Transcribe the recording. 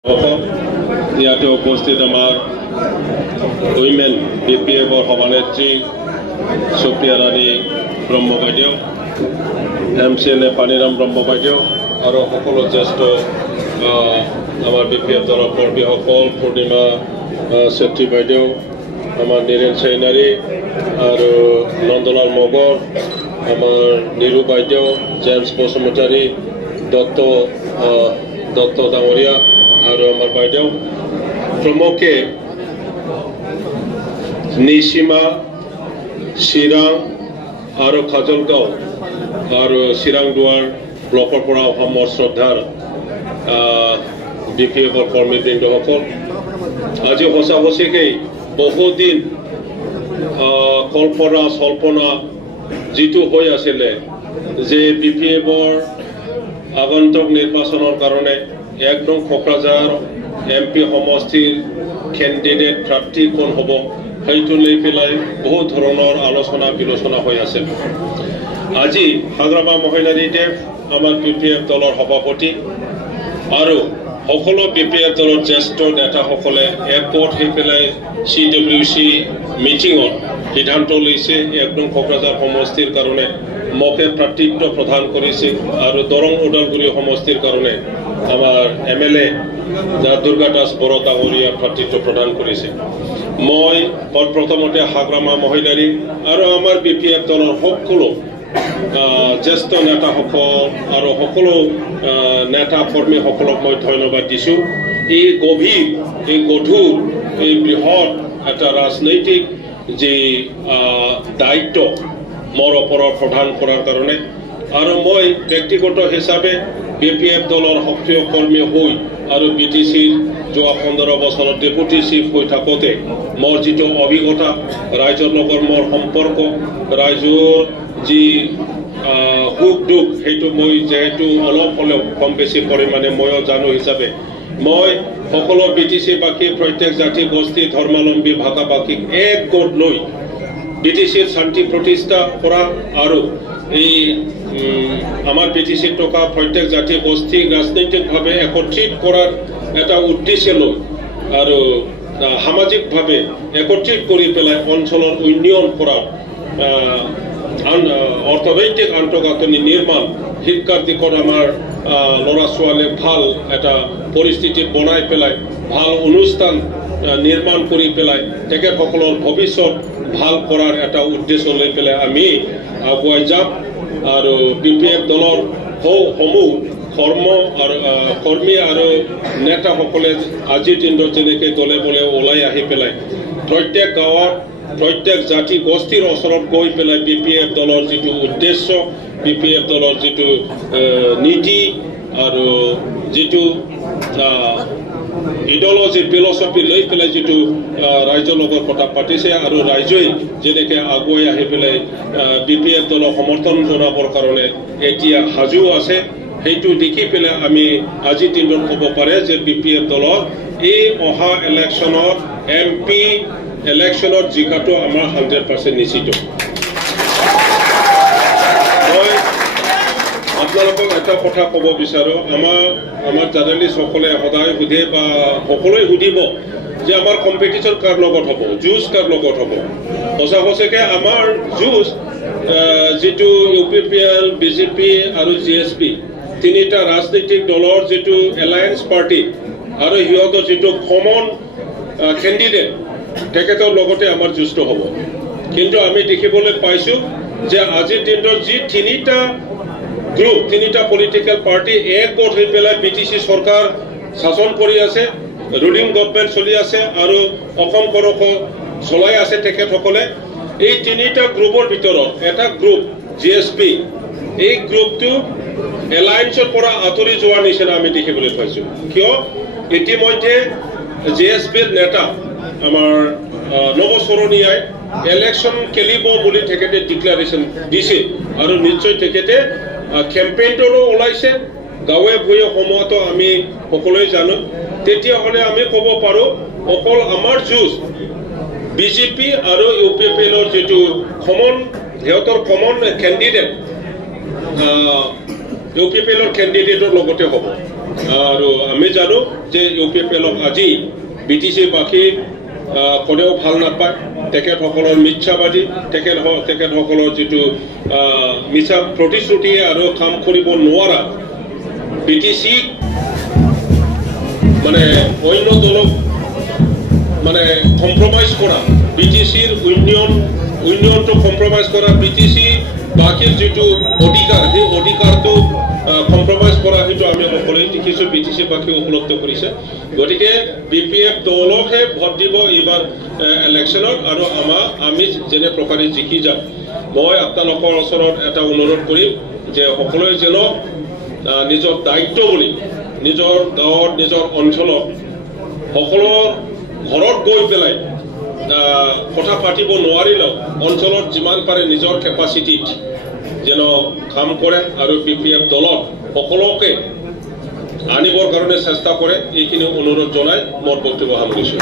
ইয়াতে উপস্থিত আমাৰ উইমেন বিপিএফৰ সভানেত্ৰী সুপ্ৰিয়া ৰানী ব্ৰহ্ম বাইদেউ MCLA পানীৰাম ব্ৰহ্ম বাইদেউ আৰু সকলো জ্যেষ্ঠ আমাৰ বিপিএফ দলৰ কৰ্মীসকল পূৰ্ণিমা চেত্ৰী বাইদেউ আমাৰ নীৰেণ চৈনাৰী আৰু নন্দলাল মগৰ আমাৰ নিৰু বাইদেউ জেমছ বসুমতাৰী দত্ত ডাঙৰীয়া আৰু আমাৰ বাইদেউ প্ৰমুখে নিশিমা চিৰাং আৰু খাজলগাঁও আৰু চিৰাংদুৱাৰ ব্লকৰ পৰা অসমৰ শ্ৰদ্ধাৰ বিপিএফৰ কৰ্মীবৃন্দসকল আজি সঁচাসঁচিকেই বহুদিন কল্পনা যিটো হৈ আছিলে যে বিপিএফৰ আগন্তুক নিৰ্বাচনৰ কাৰণে একদম কোকৰাঝাৰ MP সমষ্টিৰ কেণ্ডিডেট প্ৰাৰ্থী কোন হ'ব সেইটো লৈ পেলাই বহুত ধৰণৰ আলোচনা বিলোচনা হৈ আছে আজি হাগ্ৰামা মহিলাৰীদেৱ আমাৰ বিপিএফ দলৰ সভাপতি আৰু সকলো বিপিএফ দলৰ জ্যেষ্ঠ নেতাসকলে একগোট হৈ পেলাই CWC মিটিঙত সিদ্ধান্ত লৈছে একদম কোকৰাঝাৰ সমষ্টিৰ কাৰণে মোকে প্ৰাৰ্থিত্ব প্ৰদান কৰিছে আৰু দৰং ওদালগুৰি সমষ্টিৰ কাৰণে আমাৰ MLA দুৰ্গা দাস বড়ো ডাঙৰীয়া প্ৰাৰ্থিত্ব প্ৰদান কৰিছে মই প্ৰথমতে হাগ্ৰামা মহিলাৰী আৰু আমাৰ বিপিএফ দলৰ সকলো জ্যেষ্ঠ নেতাসকল আৰু সকলো নেতা কৰ্মীসকলক মই ধন্যবাদ দিছোঁ এই গভীৰ এই গধুৰ এই বৃহৎ এটা ৰাজনৈতিক যে দায়িত্ব মোৰ ওপৰত প্ৰদান কৰাৰ কাৰণে আৰু মই ব্যক্তিগত হিচাপে বিপিএফ দলৰ সক্ৰিয় কৰ্মী হৈ আৰু BTCৰ যোৱা 15 বছৰত ডেপুটি চিফ হৈ থাকোঁতে মোৰ যিটো অভিজ্ঞতা ৰাইজৰ লগত মোৰ সম্পৰ্ক ৰাইজৰ যি সুখ দুখ সেইটো মই যেহেতু অলপ হ'লেও কম বেছি পৰিমাণে ময়ো জানো হিচাপে মই সকলো BTC-বাসী প্ৰত্যেক জাতি গোষ্ঠী ধৰ্মাৱলম্বী ভাষা-ভাষীক একগোট লৈ BTCৰ শান্তি প্ৰতিষ্ঠা কৰা আৰু এই আমাৰ BTCত থকা প্ৰত্যেক জাতি গোষ্ঠীক ৰাজনৈতিকভাৱে একত্ৰিত কৰাৰ এটা উদ্দেশ্য লৈ আৰু সামাজিকভাৱে একত্ৰিত কৰি পেলাই অঞ্চলৰ উন্নয়ন কৰাৰ অৰ্থনৈতিক আন্তঃগাঁথনি নিৰ্মাণ শিক্ষাৰ দিশত আমাৰ ল'ৰা ছোৱালীক ভাল এটা পৰিস্থিতি বনাই পেলাই ভাল অনুষ্ঠান নিৰ্মাণ কৰি পেলাই তেখেতসকলৰ ভৱিষ্যত ভাল কৰাৰ এটা উদ্দেশ্য লৈ পেলাই আমি আগুৱাই যাম আৰু বিপিএফ দলৰ সমূহ কৰ্মী আৰু নেতাসকলে আজিৰ দিনত যেনেকৈ দলে বলে ওলাই আহি পেলাই প্ৰত্যেক গাঁৱত প্ৰত্যেক জাতি গোষ্ঠীৰ ওচৰত গৈ পেলাই বিপিএফ দলৰ যিটো উদ্দেশ্য বিপিএফ দলৰ যিটো নীতি আৰু যিটো ইডিঅলজি ফিলচফি লৈ পেলাই যিটো ৰাইজৰ লগত কথা পাতিছে আৰু ৰাইজই যেনেকৈ আগুৱাই আহি পেলাই বিপিএফ দলক সমৰ্থন জনাবৰ কাৰণে এতিয়া সাজু আছে সেইটো দেখি পেলাই আমি আজিৰ দিনত ক'ব পাৰে যে বিপিএফ দলৰ এই অহা ইলেকশ্যনত MP ইলেকশ্যনত জিকাটো আমাৰ 100% নিশ্চিত মই আপোনালোকক এটা কথা ক'ব বিচাৰোঁ আমাৰ জাৰ্নেলিষ্টসকলে সদায় সোধে বা সকলোৱে সুধিব যে আমাৰ কম্পিটিশ্যন কাৰ লগত হ'ব যুঁজ কাৰ লগত হ'ব সঁচাকৈ আমাৰ যুঁজ যিটো UPPL BJP আৰু GSP তিনিটা ৰাজনৈতিক দলৰ যিটো এলায়েন্স পাৰ্টি আৰু সিহঁতৰ যিটো কমন কেণ্ডিডেট তেখেতৰ লগতে আমাৰ যুঁজটো হ'ব কিন্তু আমি দেখিবলৈ পাইছোঁ যে আজিৰ দিনত যি তিনিটা পলিটিকেল পাৰ্টি একগোট হৈ পেলাই BTC চৰকাৰ শাসন কৰি আছে ৰুলিং গভৰ্ণমেণ্ট চলি আছে আৰু অসমখনক চলাই আছে তেখেতসকলে এই তিনিটা গ্ৰুপৰ ভিতৰত এটা গ্ৰুপ GSP এই গ্ৰুপটো এলায়েন্সৰ পৰা আঁতৰি যোৱাৰ নিচিনা আমি দেখিবলৈ পাইছোঁ কিয় ইতিমধ্যে GSPৰ নেতা আমাৰ নৱচৰণীয়াই ইলেকশ্যন খেলিব বুলি তেখেতে ডিক্লাৰেশ্যন দিছে আৰু নিশ্চয় তেখেতে কেম্পেইনৰো ওলাইছে গাঁৱে ভূঞে সময়তো আমি সকলোৱে জানো তেতিয়াহ'লে আমি ক'ব পাৰোঁ অকল আমাৰ যুঁজ BJP আৰু UPPLৰ যিটো সিহঁতৰ কমন কেণ্ডিডেট UPPLৰ কেণ্ডিডেটৰ লগতে হ'ব আৰু আমি জানো যে UPPLক আজি BTC বাকী কোনেও ভাল নাপায় তেখেতসকলৰ মিথ্যাবাদী তেখেতসকলৰ যিটো মিছা প্ৰতিশ্ৰুতি আৰু কাম কৰিব নোৱাৰা BTC মানে অন্য দলক মানে কম্প্ৰমাইজ কৰা BTCৰ ইউনিয়নটো কম্প্ৰমাইজ কৰা BTC বাকীৰ যিটো অধিকাৰ সেই অধিকাৰটো কম্প্ৰমাইজ কৰা সেইটো আমি সকলোৱে দেখিছোঁ BTC বাকী উপলব্ধ কৰিছে গতিকে BPF দলকহে ভোট দিব এইবাৰ ইলেকশ্যনত আৰু আমি যেনে প্ৰকাৰে জিকি যাম মই আপোনালোকৰ ওচৰত এটা অনুৰোধ কৰিম যে সকলোৱে যেন নিজৰ দায়িত্ব বুলি নিজৰ গাঁৱত নিজৰ অঞ্চলত সকলোৰ ঘৰত গৈ পেলাই কথা পাতিব নোৱাৰিলেও অঞ্চলত যিমান পাৰে নিজৰ কেপাচিটিত যেন কাম কৰে আৰু BPF দলত সকলোকে আনিবৰ কাৰণে চেষ্টা কৰে এইখিনি অনুৰোধ জনাই মোৰ বক্তব্য সামৰিছোঁ